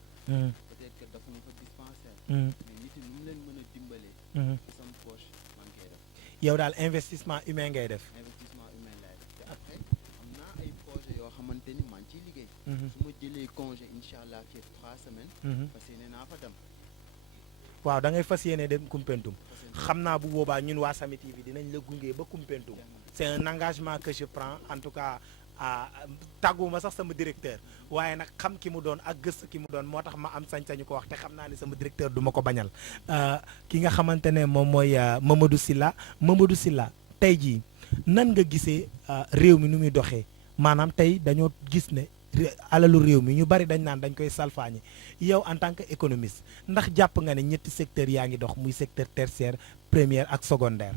peut-être que dafuma ko dispensaire. mais nit yi nu mu leen mën a dimbalee. ci sama poche maa ngi koy def. yow daal investissement humain ngay def. investissement humain laay def te après am naa ay projet yoo xamante ni maa ngi ciy liggéey. su ma jëlee congé incha allah fii 3 semaines. fas yéene naa fa dem. waaw da ngay fas yéene dem Kumpentum xam naa bu boobaa ñun waa Samy TV dinañ la gunge ba Kumpentum c'est un engagement que je prends en tout cas tàgguma sax sama directeur waaye nag xam ki mu doon ak gëstu ki mu doon moo tax ma am sañ-sañu ko wax te xam naa ne sama directeur du ma ko bañal ki nga xamante ne moom mooy Mamadou Sylla tey jii nan nga gisee réew mi nu muy doxee maanaam tey dañoo gis ne alalu réew mi ñu bari dañ naan dañ koy salfaañi yow en tant que économiste ndax jàpp nga ne ñetti secteurs yaa ngi dox muy secteur tertiaire première ak secondaire.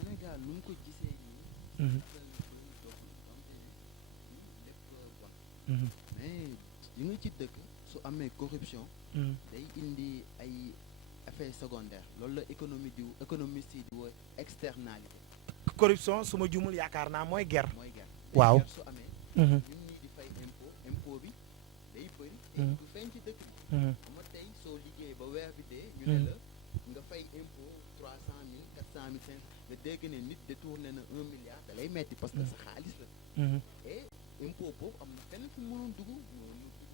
Sénégal nu mu ko gisee nii. mais yi nga ci dëkk su amee corruption. day indi ay effets secondaires loolu la économiste yi di woowe externalité. corruption su ma jumul yaakaar naa mooy guerre. mooy guerre waaw su amee. ñun ñii di fay impôt bi day bëri. te du feeñ ci dëkk bi. xam nga tey soo liggéey ba weer bi dee. ñu ne la nga fay impôt 300 000 400 000 500 nga dégg ne nit détourné na 1 milliard da lay metti parce que sa xaalis la. et impôt boobu am na fenn fu mënoon dugg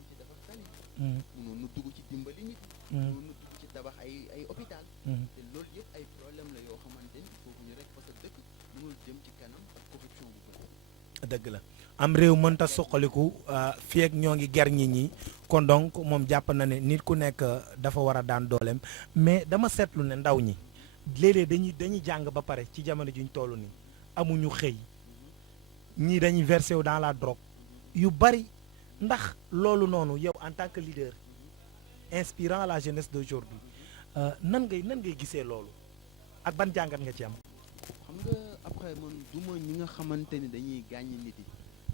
ci defar tali. mënoon na dugg ci dimbali nit. mënoon na dugg ci tabax ay hôpital. te loolu yëpp ay problème la yoo xamante ni foofu ñu rek parce que dëkk mënul jëm ci kanam ak corruption bu bëri. dëgg la am réew mënta suqaliku fii ak ñoo ngi ger nit ñi kon donc moom jàpp na ne nit ku nekk dafa war a daan dooleem mais dama seetlu ne ndaw ñi léeg-léeg dañuy jàng ba pare ci jamono juñ toll nii amuñu xëy ñii dañuy versé wu dans la drogue yu bari ndax loolu noonu yow en tant que leader inspirant la jeunesse d'aujourd'hui nan ngay gisee loolu ak ban jàngat nga ci am. xam nga après man duma ñi nga xamante ni dañuy gàññi nit yi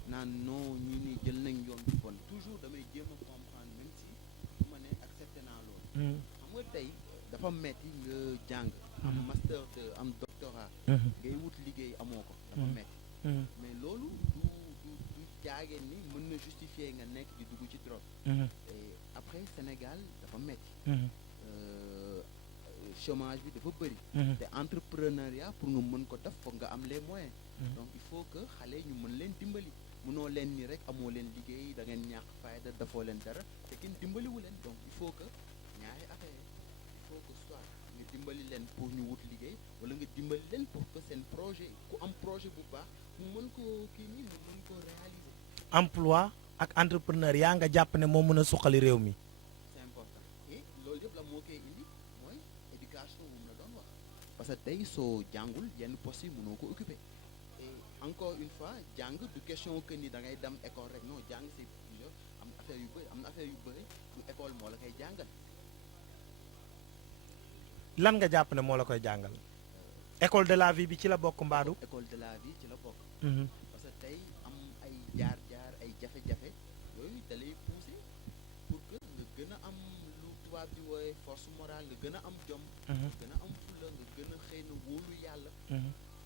naan non ñi ni jël nañ yoon bu bon toujours damay jéem a comprendre même si bu ma ne accepté naa loolu. xam nga tey dafa metti nga jàng. am master 2 am doctorat. ngay wut liggéey amoo ko. dafa metti mais loolu du jaageen ni mën na justifier nga nekk di dugg ci drogue. et après Sénégal dafa metti chômage bi dafa bëri. te entrepreneuriat pour nga mën ko def foog nga am les moyens. donc il faut que xale ñu mën leen dimbali mënoo leen ni rek amoo leen liggéey da ngeen ñàkk fayda dafoo leen dara te kenn dimbaliwu leen donc il faut que ñaari affaire il faut que soit nga dimbali leen pour ñu wut liggéey wala nga dimbali leen pour que seen projet ku am projet bu baax mu mën koo kii nii mu mën koo réaliser. emploi ak entrepreneur yaa nga jàpp ne moo mën a suqali réew mi. c'est important et loolu yëpp la moo koy indi mooy éducation bu mu la doon wax parce que tey soo jàngul yenn postes yi mënoo ko occuper et encore une fois jàng du question que ni da ngay dem école rek non jàng c'est plusieurs am affaire yu bëri am na affaire yu bëri du école moo la koy jàngal. lan nga jàpp ne moo la koy jàngal. école de la vie bi ci la bokk mbaadu. école de la vie ci la bokk. parce que tey am ay jaar-jaar ay jafe-jafe yooyu da lay pousser pour que nga gën a am lu tubaab di woowe force morale nga gën a am jom. nga gën a am fulla nga gën a xëy na wóolu yàlla.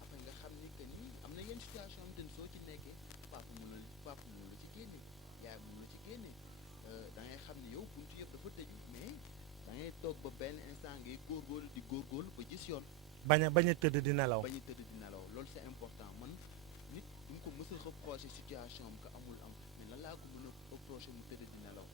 après nga xam ni que ni am na yenn situation am soo ci nekkee papa mun la ci génne yaay mun la ci génne da ngay xam ni yow buntu yëpp dafa tëju mais da ngay toog ba benn instant ngay góorgóorlu di góorgóorlu ba gis yoon. bañ a tëdd di nelaw. bañ a tëdd di nelaw loolu c'est important man nit du ko mës a reprocher situation am que amul am mais lan laa ko mën a reprocher mu tëdd di nelaw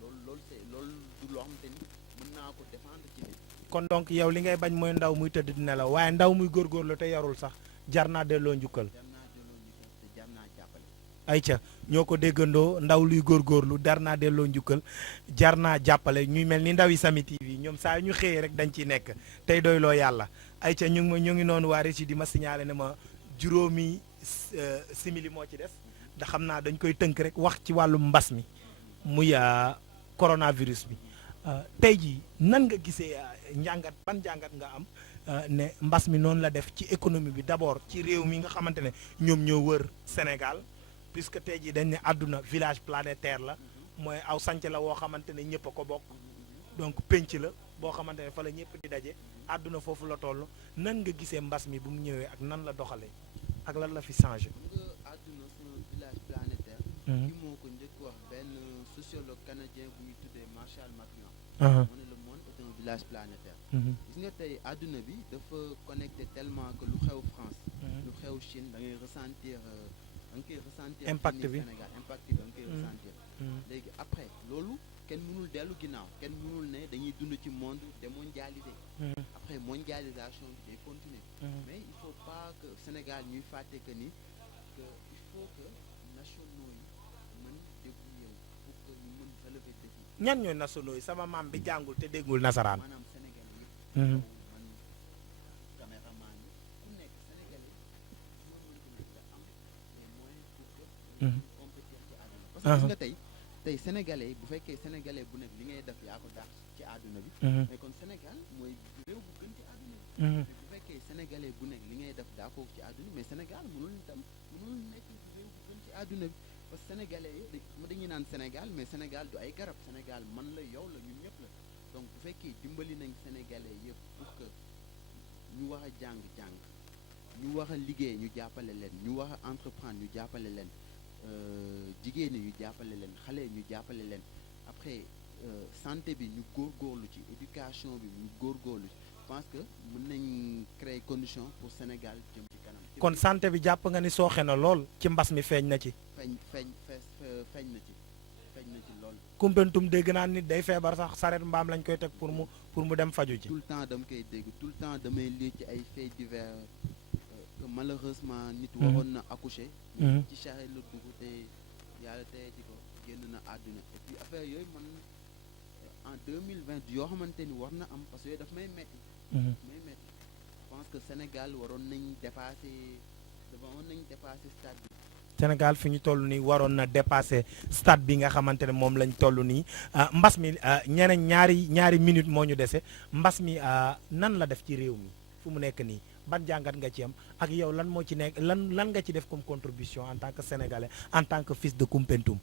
loolu du loo xamante ni mën naa ko défendre ci nit. kon donc yow li ngay bañ mooy ndaw muy tëdd di nelaw waaye ndaw muy góorgóorlu te yarul sax jar naa delloo njukkal. te jar naa jàppale. ayca ñoo ko déggandoo ndaw luy góorgóorlu dar naa delloo njukkal jar naa jàppale ñuy mel ni ndaw yi Samy TV ñoom saa yu ñu xëyee rek dañ ciy nekk tey doyloo yàlla ayca ñu ngi noonu waa Régie di ma signalé ne ma juróomi simili moo ci des da xam naa dañ koy tënk rek wax ci wàllu mbas mi muy coronavirus bi tey jii nan nga gisee njàngat ban njàngat nga am ne mbas mi noonu la def ci économie bi d'abord ci réew mi nga xamante ne ñoom ñoo wër Sénégal puisque tey jii dañ ne àdduna village planétaire la mooy aw sanc la woo xamante ne ñëpp a ko bokk donc penc la boo xamante ne fa la ñëpp di daje àdduna foofu la toll nan nga gisee mbas mi bu mu ñëwee ak nan la doxalee ak lan la fi changé. nga àdduna c'est un village planétaire. ki moo ko njëkk wax benn sociologue canadien bu ñuy tuddee Marshall McLuhan. mu ne le monde est un village planétaire. gis nga tey àdduna bi dafa connecté tellement que lu xew France. lu xew Chine da ngay ressentir impact bi Sénégal impact bi da nga koy ressentir. léegi après loolu kenn mënul dellu ginnaaw kenn mënul ne dañuy dund ci monde démondialisé. après mondialisation bi day continuer. mais il faut pas que Sénégal ñuy fàtte que ni que il faut que nationaux yi mën débrouiller pour que ñu mën relever défi. ñan ñooy nationaux yi sama maam bi jàngul te déggul nasaraan. maanaam Sénégal yëpp. man caméraman yi ku nekk Sénégalais moo mën ko nekk am les moyens pour que ñu compétir ci àdduna parce que gis nga tey sénégalais bu fekkee sénégalais bu nekk li ngay def yaa ko daax ci àdduna bi mais kon Sénégal mooy réew bu gën ci àdduna bi mais bu fekkee sénégalais bu nekk li ngay def daa ko ci àdduna mais Sénégal mënul nekk réew bu gën ci àdduna bi parce que sénégalais yi dañuy naan Sénégal mais Sénégal du ay garab Sénégal man la yow la ñun ñëpp la donc bu fekkee dimbali nañ sénégalais yëpp pour que ñu war a jàng ñu war a liggéey ñu jàppale leen ñu war a entreprendre ñu jàppale leen jigéen ñi ñu jàppale leen xale ñu jàppale leen après santé bi ñu góorgóorlu ci éducation bi ñu góorgóorlu ci je pense que mën nañ créer condition pour Sénégal jëm ci kanam. kon santé bi jàpp nga ni sooxe na lool ci mbas mi feeñ na ci. feeñ na ci lool. Koumpentoum dégg naa nit day feebar sax saret mbaam lañ koy teg pour mu dem faju ci. tout le temps dama koy dégg tout le temps damay lire ci ay faits divers que malheureusement nit waroon na accoucher. ci charrette la dugg te yàlla tey ci ko génn na àdduna et puis affaire yooyu man en 2020 yoo xamante ni war na am parce que yooyu daf may metti je pense que Sénégal waroon nañ dépasser stade bi. Sénégal fi ñu toll nii waroon na dépasser stade bi nga xamante ne moom lañ toll nii mbas mi ñeneen ñaari minute moo ñu dese mbas mi nan la def ci réew mi fu mu nekk nii ban jàngat nga ci am ak yow lan moo ci nekk lan nga ci def comme contribution en tant que sénégalais en tant que fils de Koumpentoum.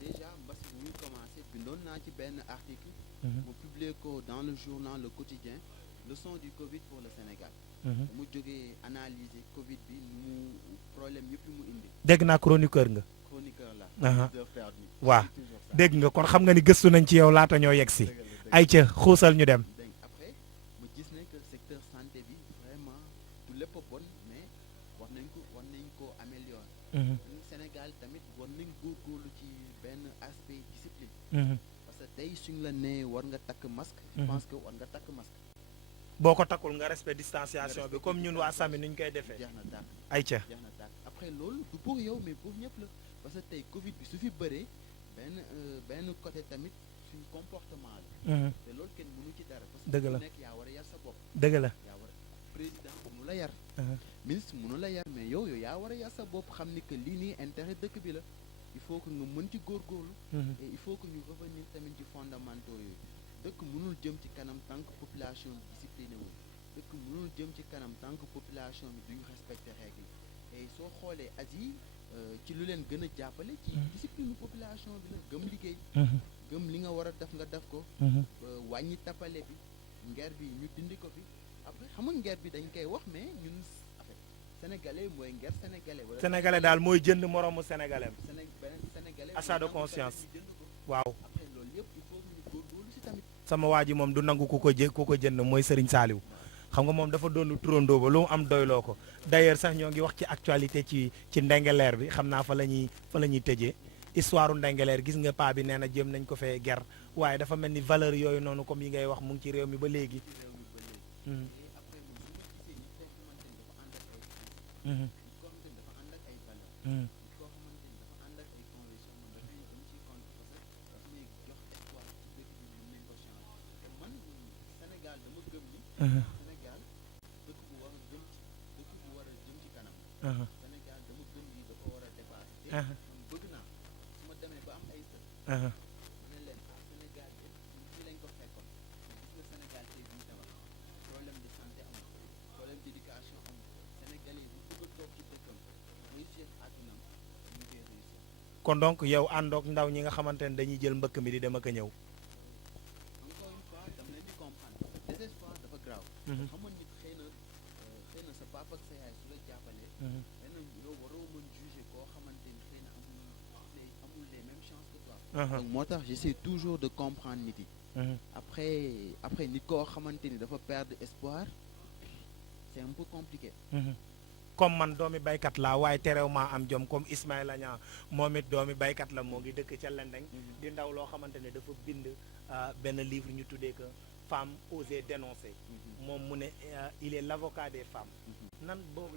déjà mbas bi muy commencé bindoon naa ci benn article. mu publié ko dans le journal Le Quotidien leçon du Covid pour le Sénégal. mu jógee analyser Covid bi mu problème yëpp mu indi. dégg naa chroniqueur nga. chroniqueur la. waaw dégg nga kon xam nga ni gëstu nañ ci yow laata ñoo yegg si. ay ca xuusal ñu dem. après ma gis ne que secteur santé bi vraiment du lépp bon mais war nañ ko améliorer. Sénégal tamit war nañ góorgóorlu ci benn aspect discipline. parce que tey suñ la nee war nga takk masque. je pense que war nga takk masque. boo ko takkul nga respect distanciation bi comme ñun waa Sami ni ñu koy defee. jeex na tàkk ay ca jeex na tàkk après loolu du pour yow mais pour ñëpp la parce que tey Covid bi su fi bëree benn côté tamit suñ comportement la. te loolu kenn mënu ci dara. parce que dëgg la ku nekk yaa war a yar sa bopp. dëgg la yaa war a président mënu la yar. ministre mënu la yar mais yow yaa war a yar sa bopp xam ni que lii nii intérêt dëkk bi la il faut que nga mën ci góorgóorlu. et il faut que ñu revenir tamit ci fondamentaux yooyu. dëkk mënul jëm ci kanam tant que population bi discipliné wu dëkk mënul jëm ci kanam tant que population bi duñu respecté règle et soo xoolee Asie ci lu leen gën a jàppale ci discipline population bi la gëm liggéey gëm li nga war a def nga def ko wàññi tappale bi nger bi ñu dindi ko fi après xam nga nger bi dañ koy wax mais ñun affaire sénégalais mooy nger sénégalais wala sénégalais daal mooy jënd moroomu sénégalais beneen sénégalais achat de conscience waaw après loolu yëpp il faut ñu góorgóorlu si tamit sama waa ji moom du nangu ku ko jënd mooy Serigne Saliou xam nga moom dafa doon turandoo ba lu mu am doyloo ko d'ailleurs sax ñoo ngi wax ci actualité ci Ndingler bi xam naa fa la ñuy tëjee histoire Ndingler gis nga paa bi nee na jëm nañ ko fee ger waaye dafa mel ni valeur yooyu noonu comme yi ngay wax mu ngi ci réew mi ba léegi. Sénégal Sénégal dama gëm ni dafa war a dépasser te Uh-huh. man bëgg naa su ma demee ba am ay sët Uh-huh. ma ne leen ah Sénégal de fii lañ ko fekkoon mais gis nga Sénégal tey bii tamit problème de santé amul problème d'éducation amul Sénégalais bu bëgg a toog ci dëkkam réussir àddunam ñu koy réussir. kon donc yow àndoog ndaw ñi nga xamante ne dañuy jël mbëkk mi di dem ak a ñëw. Encore une fois dama leen di comprendre désespoir dafa grave. xam nga nit xëy na sa papa ak sa yaay su la jàppalee. lenn loo waroo mën juger koo xamante ni xëy na amul les mêmes chances que toi. donc moo tax j'essaie toujours de comprendre nit yi. après nit koo xamante ni dafa perdre espoir c'est un peu compliqué. comme man doomi baykat laa waaye terew maa am jom comme Ismaïla Niang moom it doomi baykat la moo ngi dëkk ca Lendeng di ndaw loo xamante ne dafa bind benn livre ñu tuddee que femme oser dénoncer moom mu ne il est l'avocat des femmes nan boobu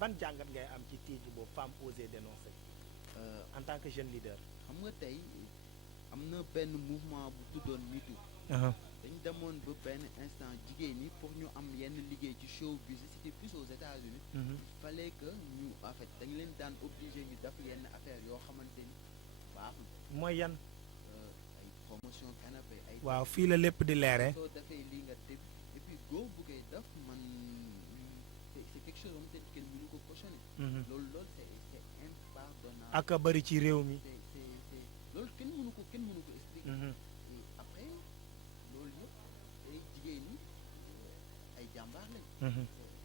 ban jàngat ngay am ci titre boobu femme oser dénoncer en tant que jeune leader. xam nga tey am na benn mouvement bu tuddoon MeToo. dañ demoon ba benn instant jigéen ñi pour ñu am yenn liggéey ci showbiz c'était plus aux États-Unis il fallait que ñu en fait dañ leen daan obligé ñu def yenn affaire yoo xamante ni baaxul. mooy yan. ay promotion canapé ay. waaw fii la lépp di leere. soo defee lii nga tëb et puis góor bu koy def man c'est quelque chose xamante ni kenn mënu ko cautionné. loolu c'est impardonnable. ak a bëri ci réew mi. c'est loolu kenn mënu ko expliquer. après loolu yëpp ay jigéen ñi ay jàmbaar lañ.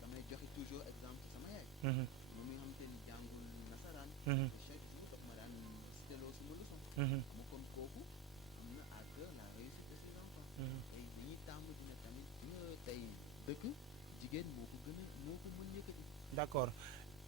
damay joxe toujours exemple ci sama yaay. moom mi nga xamante ni jàngul nasaraan. chaque jour daf ma daan citéloo suma leçon. ma kon kooku am na à cœur la réussite de ses enfants. tey dañuy tàmm dina tamit nga tey dëkk jigéen moo ko mën yëkkati. D'accord.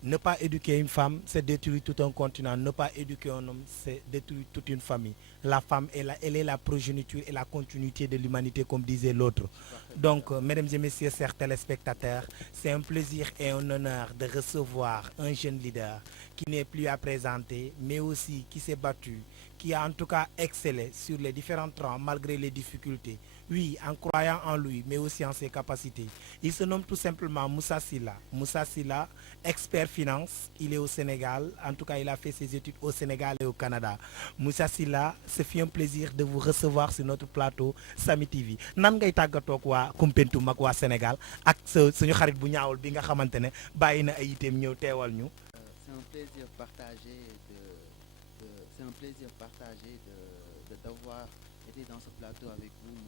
Ne pas éduquer une femme, c'est détruire tout un continent. Ne pas éduquer un homme, c'est détruire toute une famille. La femme, elle est la progéniture et la continuité de l'humanité, comme disait l'autre. Donc, mesdames et messieurs, chers téléspectateurs, c'est un plaisir et un honneur de recevoir un jeune leader qui n'est plus à présenter, mais aussi qui s'est battu, qui a en tout cas excellé sur les différents rangs malgré les difficultés. Oui, en croyant en lui, mais aussi en ses capacités. Il se nomme tout simplement Moussa Sylla. Moussa Sylla, expert finance, il est au Sénégal. En tout cas, il a fait ses études au Sénégal et au Canada. Moussa Sylla, ce fut un plaisir de vous recevoir sur notre plateau Samy TV. Nan ngay tàggatoog waa Koumpentoum ak waa Sénégal ak suñu xarit bu ñaawul bi nga xamante ne bàyyi na ay itam ñëw teewal ñu. C'est un plaisir partagé d'avoir été dans ce plateau avec vous, M.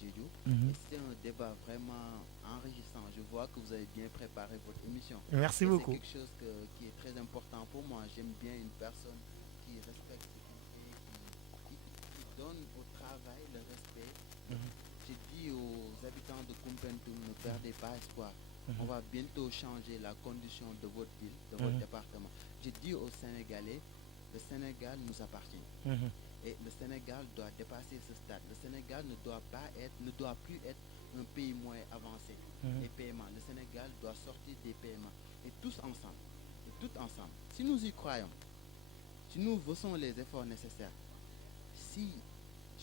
Djedjou. Et c'était un débat vraiment enrichissant. Je vois que vous avez bien préparé votre émission. Merci beaucoup. C'est quelque chose qui est très important pour moi. J'aime bien une personne qui respecte ce qu'il fait, qui donne au travail le respect. J'ai dit aux habitants de Koumpentoum, ne perdez pas espoir. On va bientôt changer la condition de votre ville, de votre département. J'ai dit aux Sénégalais, le Sénégal nous appartient. Et le Sénégal doit dépasser ce stade. Le Sénégal ne doit plus être un pays moins avancé. Les paiements. Le Sénégal doit sortir des paiements. Et tous ensemble, si nous y croyons, si nous faisons les efforts nécessaires, si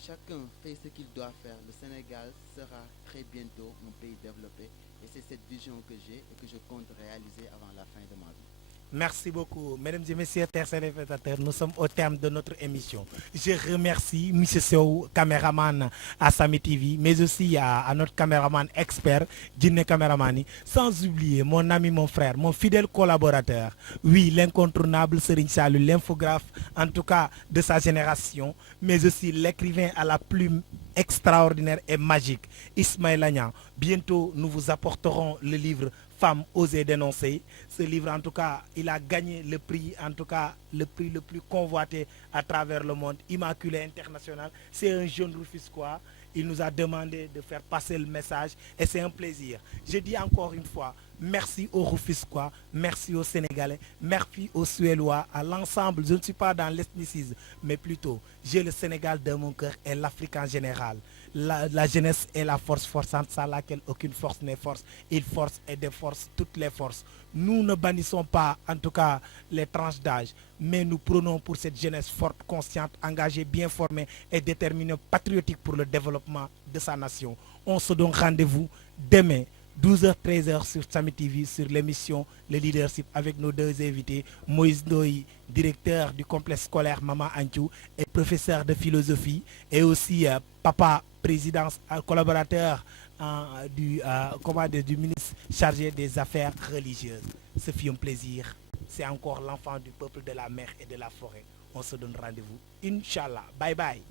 chacun fait ce qu'il doit faire, le Sénégal sera très bientôt un pays développé. Et c'est cette vision que j'ai et que je compte réaliser avant la fin de ma vie. Merci beaucoup. Mesdames et messieurs, téléspectateurs, nous sommes au terme de notre émission. Je remercie M. Sow, caméraman à Samy TV, mais aussi à notre caméraman expert, Djinné Caméramani, sans oublier mon ami, mon frère, mon fidèle collaborateur, oui, l'incontournable Serigne Saliou, l'infographe, en tout cas de sa génération, mais aussi l'écrivain à la plume extraordinaire et magique, Ismaïla Niang. Bientôt, nous vous apporterons le livre Femmes oser dénoncer. Ce livre, en tout cas, il a gagné le prix, en tout cas, le prix le plus convoité à travers le monde, Immaculée International. C'est un jeune Rufisquois. Il nous a demandé de faire passer le message et c'est un plaisir. Je dis encore une fois, merci aux Rufisquois, merci aux Sénégalais, merci aux Suédois, à l'ensemble. Je ne suis pas dans l'ethnicisme, mais plutôt, j'ai le Sénégal dans mon cœur et l'Afrique en général. La jeunesse est la force forçante sans laquelle aucune force n'est force. Il force et déforce toutes les forces. Nous ne bannissons pas, en tout cas, les tranches d'âge, mais nous prônons pour cette jeunesse forte, consciente, engagée, bien formée et déterminée, patriotique pour le développement de sa nation. On se donne rendez-vous demain 12h 13h sur Samy TV sur l'émission Le Leadership avec nos deux invités Moïse Ndoye, directeur du complexe scolaire Mama Anthiou et professeur de philosophie, et aussi papa présidence collaborateur du ministre chargé des affaires religieuses. Ce fut un plaisir. C'est encore l'enfant du peuple de la mer et de la forêt. On se donne rendez-vous. Inch'Allah. Bye bye.